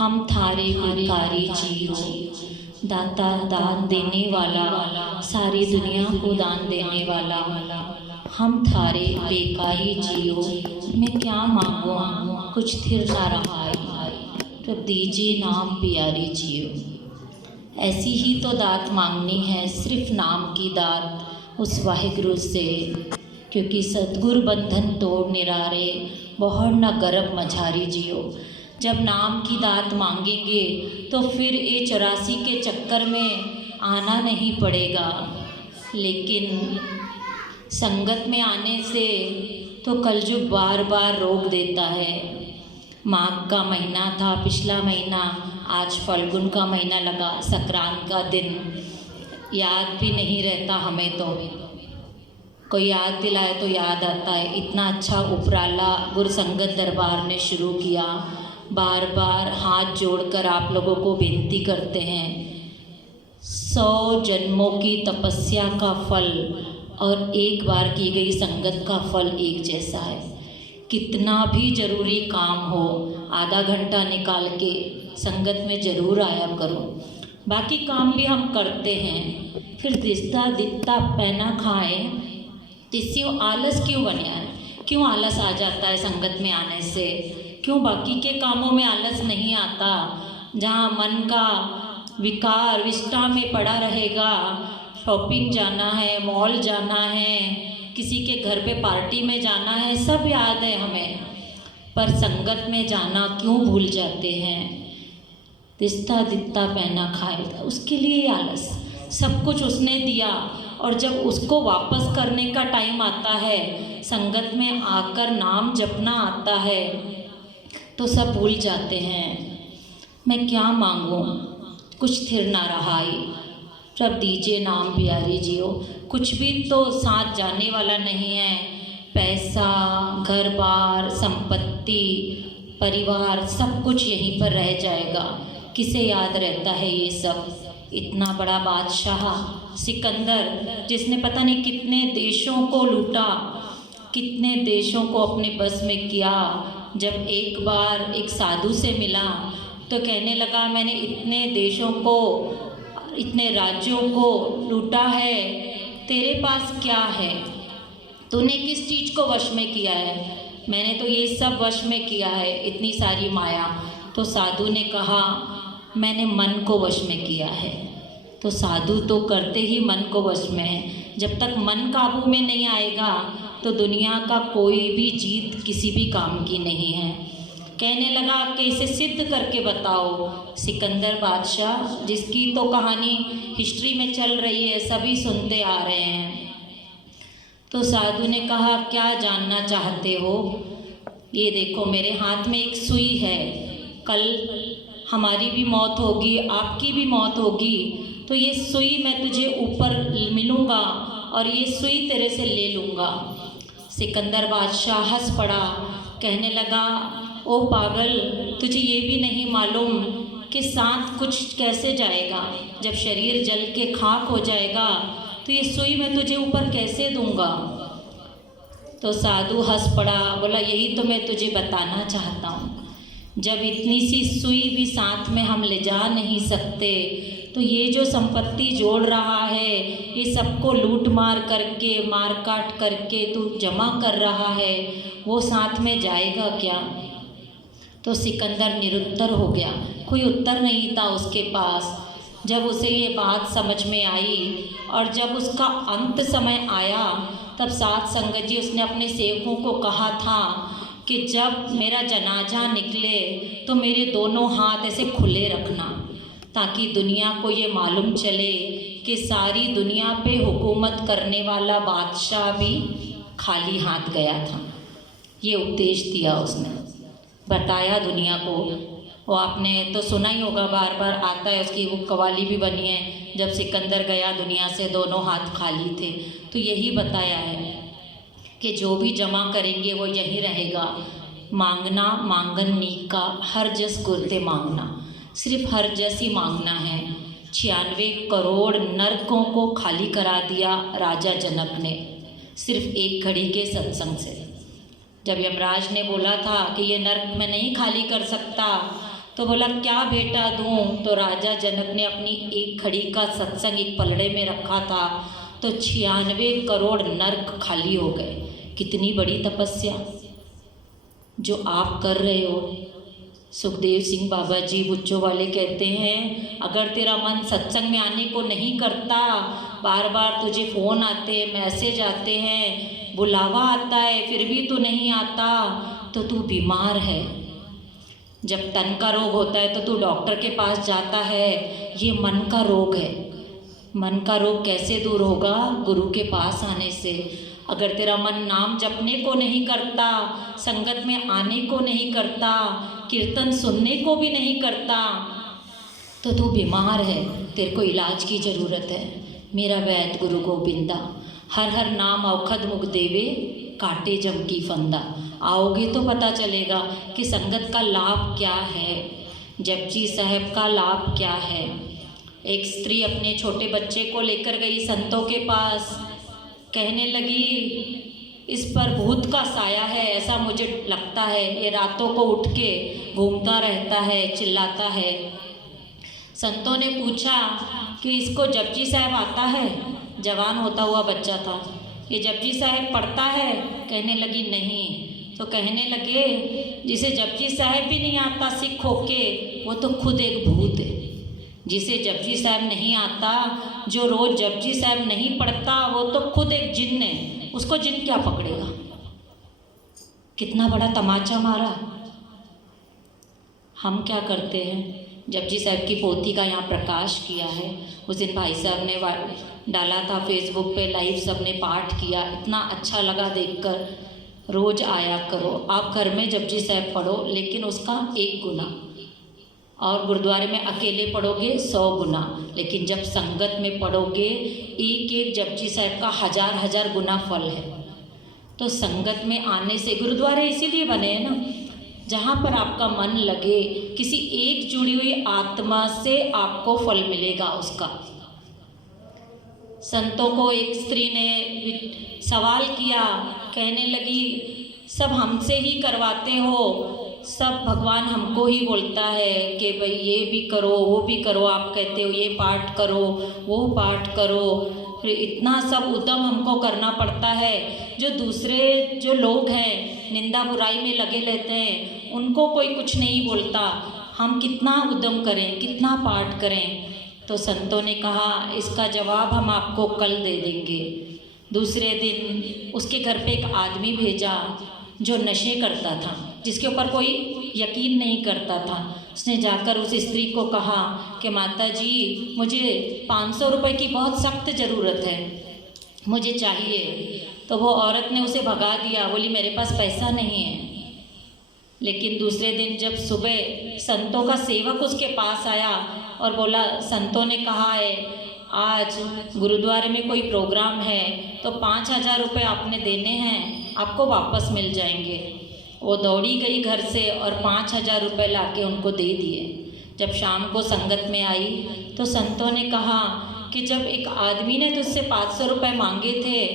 हम थारे भिखारी जियो, दाता दान देने वाला, सारी दुनिया को दान देने वाला, हम थारे बेकारी जियो, मैं क्या मांगूं कुछ थिर ना रहा है, तो दीजिए नाम प्यारी जियो। ऐसी ही तो दात मांगनी है, सिर्फ नाम की दात उस वाहिगुरु से, क्योंकि सतगुरु बंधन तोड़ निरारे, बहुत न गर्भ मझारी जियो। जब नाम की दात मांगेंगे तो फिर ये 84 के चक्कर में आना नहीं पड़ेगा, लेकिन संगत में आने से तो कलयुग बार बार रोक देता है। माघ का महीना था पिछला महीना, आज फल्गुन का महीना लगा, संक्रांत का दिन, याद भी नहीं रहता हमें तो, कोई याद दिलाए तो याद आता है। इतना अच्छा उपराला गुरु संगत दरबार ने शुरू किया। बार बार हाथ जोड़कर आप लोगों को विनती करते हैं, 100 जन्मों की तपस्या का फल और एक बार की गई संगत का फल एक जैसा है। कितना भी ज़रूरी काम हो, आधा घंटा निकाल के संगत में ज़रूर आया करो। बाकी काम भी हम करते हैं, फिर दिखता दिखता पैना खाए, इससे आलस क्यों बने है? क्यों आलस आ जाता है संगत में आने से? क्यों बाकी के कामों में आलस नहीं आता? जहाँ मन का विकार विष्टा में पड़ा रहेगा, शॉपिंग जाना है, मॉल जाना है, किसी के घर पे पार्टी में जाना है, सब याद है हमें, पर संगत में जाना क्यों भूल जाते हैं? दिखता दिखता पैना खाएगा, उसके लिए आलस। सब कुछ उसने दिया और जब उसको वापस करने का टाइम आता है, संगत में आकर नाम जपना आता है, तो सब भूल जाते हैं। मैं क्या मांगूं कुछ थिर ना रहाई, सब दीजिए नाम प्यारी जियो। कुछ भी तो साथ जाने वाला नहीं है, पैसा, घर बार, संपत्ति, परिवार, सब कुछ यहीं पर रह जाएगा। किसे याद रहता है ये सब? इतना बड़ा बादशाह सिकंदर, जिसने पता नहीं कितने देशों को लूटा, कितने देशों को अपने बस में किया, जब एक बार एक साधु से मिला तो कहने लगा, मैंने इतने देशों को, इतने राज्यों को लूटा है, तेरे पास क्या है? तूने किस चीज़ को वश में किया है? मैंने तो ये सब वश में किया है, इतनी सारी माया। तो साधु ने कहा, मैंने मन को वश में किया है। तो साधु तो करते ही मन को वश में है। जब तक मन काबू में नहीं आएगा तो दुनिया का कोई भी जीत किसी भी काम की नहीं है। कहने लगा कि इसे सिद्ध करके बताओ। सिकंदर बादशाह, जिसकी तो कहानी हिस्ट्री में चल रही है, सभी सुनते आ रहे हैं। तो साधु ने कहा, क्या जानना चाहते हो? ये देखो मेरे हाथ में एक सुई है, कल हमारी भी मौत होगी, आपकी भी मौत होगी, तो ये सुई मैं तुझे ऊपर मिलूँगा और ये सुई तेरे से ले लूँगा। सिकंदर बादशाह हंस पड़ा, कहने लगा, ओ पागल, तुझे ये भी नहीं मालूम कि साथ कुछ कैसे जाएगा? जब शरीर जल के खाक हो जाएगा तो ये सुई मैं तुझे ऊपर कैसे दूँगा? तो साधु हंस पड़ा, बोला, यही तो मैं तुझे बताना चाहता हूँ। जब इतनी सी सुई भी साथ में हम ले जा नहीं सकते, तो ये जो संपत्ति जोड़ रहा है, ये सबको लूट मार करके, मार काट करके तू जमा कर रहा है, वो साथ में जाएगा क्या? तो सिकंदर निरुत्तर हो गया, कोई उत्तर नहीं था उसके पास। जब उसे ये बात समझ में आई और जब उसका अंत समय आया, तब साथ संगत जी उसने अपने सेवकों को कहा था कि जब मेरा जनाजा निकले तो मेरे दोनों हाथ ऐसे खुले रखना, ताकि दुनिया को ये मालूम चले कि सारी दुनिया पे हुकूमत करने वाला बादशाह भी खाली हाथ गया था। ये उपदेश दिया उसने, बताया दुनिया को। वो आपने तो सुना ही होगा, बार बार आता है, उसकी वो कवाली भी बनी है, जब सिकंदर गया दुनिया से दोनों हाथ खाली थे। तो यही बताया है कि जो भी जमा करेंगे वो यही रहेगा। मांगना मांगन नीक का, हर जस गुरते मांगना, सिर्फ हर जस ही मांगना है। 96 करोड़ नरकों को खाली करा दिया राजा जनक ने, सिर्फ एक घड़ी के सत्संग से। जब यमराज ने बोला था कि ये नर्क मैं नहीं खाली कर सकता, तो बोला क्या बेटा दूँ? तो राजा जनक ने अपनी एक घड़ी का सत्संग एक पलड़े में रखा था, तो 96 करोड़ नर्क खाली हो गए। कितनी बड़ी तपस्या जो आप कर रहे हो। सुखदेव सिंह बाबा जी बुच्चो वाले कहते हैं, अगर तेरा मन सत्संग में आने को नहीं करता, बार बार तुझे फ़ोन आते हैं, मैसेज आते हैं, बुलावा आता है, फिर भी तू नहीं आता, तो तू बीमार है। जब तन का रोग होता है तो तू डॉक्टर के पास जाता है, ये मन का रोग है। मन का रोग कैसे दूर होगा? गुरु के पास आने से। अगर तेरा मन नाम जपने को नहीं करता, संगत में आने को नहीं करता, कीर्तन सुनने को भी नहीं करता, तो तू बीमार है, तेरे को इलाज की ज़रूरत है। मेरा वैद्य गुरु गोविंदा, हर हर नाम औखद मुख देवे, काटे जम की फंदा। आओगे तो पता चलेगा कि संगत का लाभ क्या है, जपजी साहब का लाभ क्या है। एक स्त्री अपने छोटे बच्चे को लेकर गई संतों के पास, कहने लगी इस पर भूत का साया है, ऐसा मुझे लगता है, ये रातों को उठ के घूमता रहता है, चिल्लाता है। संतों ने पूछा कि इसको जपजी साहब आता है? जवान होता हुआ बच्चा था। ये जपजी साहब पढ़ता है? कहने लगी नहीं। तो कहने लगे जिसे जपजी साहब भी नहीं आता सिख होके, वो तो खुद एक भूत है। जिसे जपजी साहब नहीं आता, जो रोज़ जपजी साहब नहीं पढ़ता, वो तो खुद एक जिन्न है, उसको जिन्न क्या पकड़ेगा। कितना बड़ा तमाचा मारा। हम क्या करते हैं? जपजी साहब की पोथी का यहाँ प्रकाश किया है। उस दिन भाई साहब ने डाला था फेसबुक पे लाइव, सब ने पाठ किया, इतना अच्छा लगा देखकर। रोज़ आया करो, आप घर में जपजी साहब पढ़ो, लेकिन उसका 1 गुना, और गुरुद्वारे में अकेले पढ़ोगे 100 गुना, लेकिन जब संगत में पढ़ोगे एक एक जपजी साहब का 1000 गुना फल है। तो संगत में आने से, गुरुद्वारे इसीलिए बने हैं ना, जहाँ पर आपका मन लगे, किसी एक जुड़ी हुई आत्मा से आपको फल मिलेगा उसका। संतों को एक स्त्री ने सवाल किया, कहने लगी सब हमसे ही करवाते हो, सब भगवान हमको ही बोलता है कि भाई ये भी करो वो भी करो, आप कहते हो ये पाठ करो वो पाठ करो, फिर इतना सब उद्यम हमको करना पड़ता है। जो दूसरे जो लोग हैं निंदा बुराई में लगे रहते हैं, उनको कोई कुछ नहीं बोलता, हम कितना उद्यम करें, कितना पाठ करें। तो संतों ने कहा इसका जवाब हम आपको कल दे देंगे। दूसरे दिन उसके घर पे एक आदमी भेजा जो नशे करता था, जिसके ऊपर कोई यकीन नहीं करता था। उसने जाकर उस स्त्री को कहा कि माता जी मुझे 500 रुपये की बहुत सख्त ज़रूरत है, मुझे चाहिए। तो वो औरत ने उसे भगा दिया, बोली मेरे पास पैसा नहीं है। लेकिन दूसरे दिन जब सुबह संतों का सेवक उसके पास आया और बोला संतों ने कहा है आज गुरुद्वारे में कोई प्रोग्राम है, तो 5000 रुपये आपने देने हैं, आपको वापस मिल जाएंगे। वो दौड़ी गई घर से और 5000 रुपये लाके उनको दे दिए। जब शाम को संगत में आई तो संतों ने कहा कि जब एक आदमी ने तुझसे 500 रुपये मांगे थे,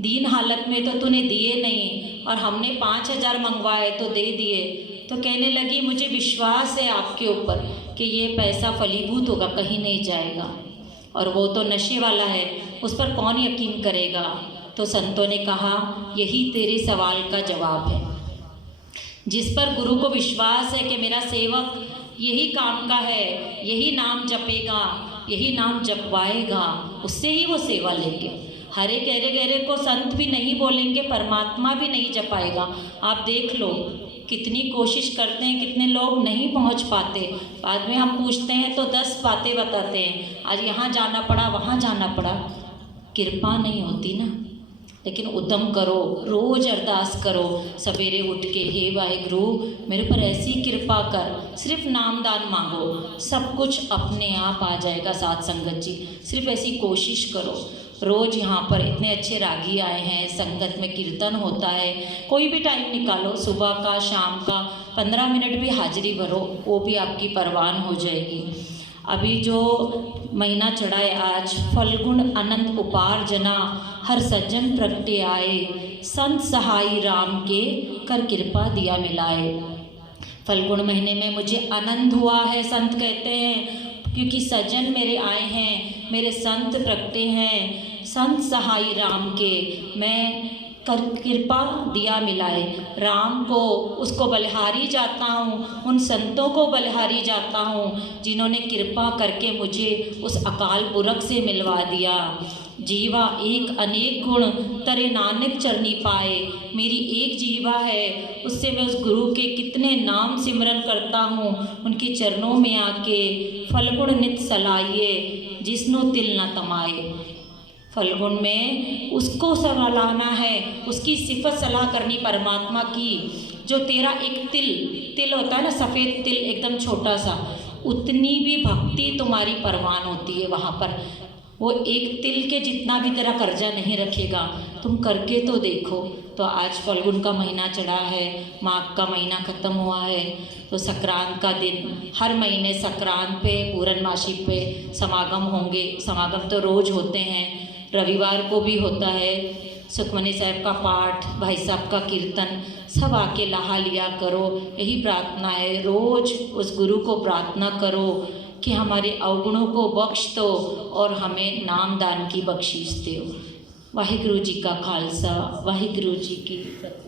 दीन हालत में तो तूने दिए नहीं, और हमने 5000 मंगवाए तो दे दिए। तो कहने लगी मुझे विश्वास है आपके ऊपर कि ये पैसा फलीभूत होगा, कहीं नहीं जाएगा, और वो तो नशे वाला है, उस पर कौन यकीन करेगा। तो संतों ने कहा यही तेरे सवाल का जवाब है। जिस पर गुरु को विश्वास है कि मेरा सेवक यही काम का है, यही नाम जपेगा, यही नाम जपवाएगा, उससे ही वो सेवा लेंगे। हरे गहरे गहरे को संत भी नहीं बोलेंगे, परमात्मा भी नहीं जपाएगा। आप देख लो कितनी कोशिश करते हैं, कितने लोग नहीं पहुंच पाते। बाद में हम पूछते हैं तो 10 बातें बताते हैं, आज यहाँ जाना पड़ा वहाँ जाना पड़ा, कृपा नहीं होती ना। लेकिन उद्यम करो, रोज़ अरदास करो सवेरे उठ के, हे वाहिगुरु मेरे पर ऐसी कृपा कर। सिर्फ नामदान मांगो, सब कुछ अपने आप आ जाएगा। साथ संगत जी सिर्फ ऐसी कोशिश करो। रोज़ यहाँ पर इतने अच्छे रागी आए हैं, संगत में कीर्तन होता है, कोई भी टाइम निकालो, सुबह का शाम का 15 मिनट भी हाजिरी भरो, वो भी आपकी परवान हो जाएगी। अभी जो महीना चढ़ा है आज, फल्गुन अनंत उपार्जना, हर सज्जन प्रगटे आए, संत सहाई राम के कर कृपा दिया मिलाए। फल्गुन महीने में मुझे आनंद हुआ है, संत कहते हैं, क्योंकि सज्जन मेरे आए हैं, मेरे संत प्रगटे हैं, संत सहाय राम के। मैं कर कृपा दिया मिलाए राम को, उसको बलिहारी जाता हूँ, उन संतों को बलिहारी जाता हूँ जिन्होंने कृपा करके मुझे उस अकाल पुरख से मिलवा दिया। जीवा एक अनेक गुण तरे नानक चरनी पाए। मेरी एक जीवा है, उससे मैं उस गुरु के कितने नाम सिमरन करता हूँ, उनके चरणों में आके फलगुण नित सलाइए, जिसनो तिल न तमाए। फल्गुन में उसको सलाहना है, उसकी सिफत सलाह करनी परमात्मा की। जो तेरा एक तिल होता है ना, सफ़ेद तिल एकदम छोटा सा, उतनी भी भक्ति तुम्हारी परवान होती है वहाँ पर। वो एक तिल के जितना भी तेरा कर्जा नहीं रखेगा, तुम करके तो देखो। तो आज फल्गुन का महीना चढ़ा है, माघ का महीना ख़त्म हुआ है, तो संक्रांत का दिन, हर महीने संक्रांत पे पूर्णमासी पे समागम होंगे। समागम तो रोज़ होते हैं, रविवार को भी होता है। सुखमनी साहब का पाठ, भाई साहब का कीर्तन, सब आके लाहा लिया करो। यही प्रार्थना है, रोज़ उस गुरु को प्रार्थना करो कि हमारे अवगुणों को बख्श दो और हमें नाम दान की बख्शीश दो। वाहिगुरु जी का खालसा, वाहिगुरु जी की फतेह।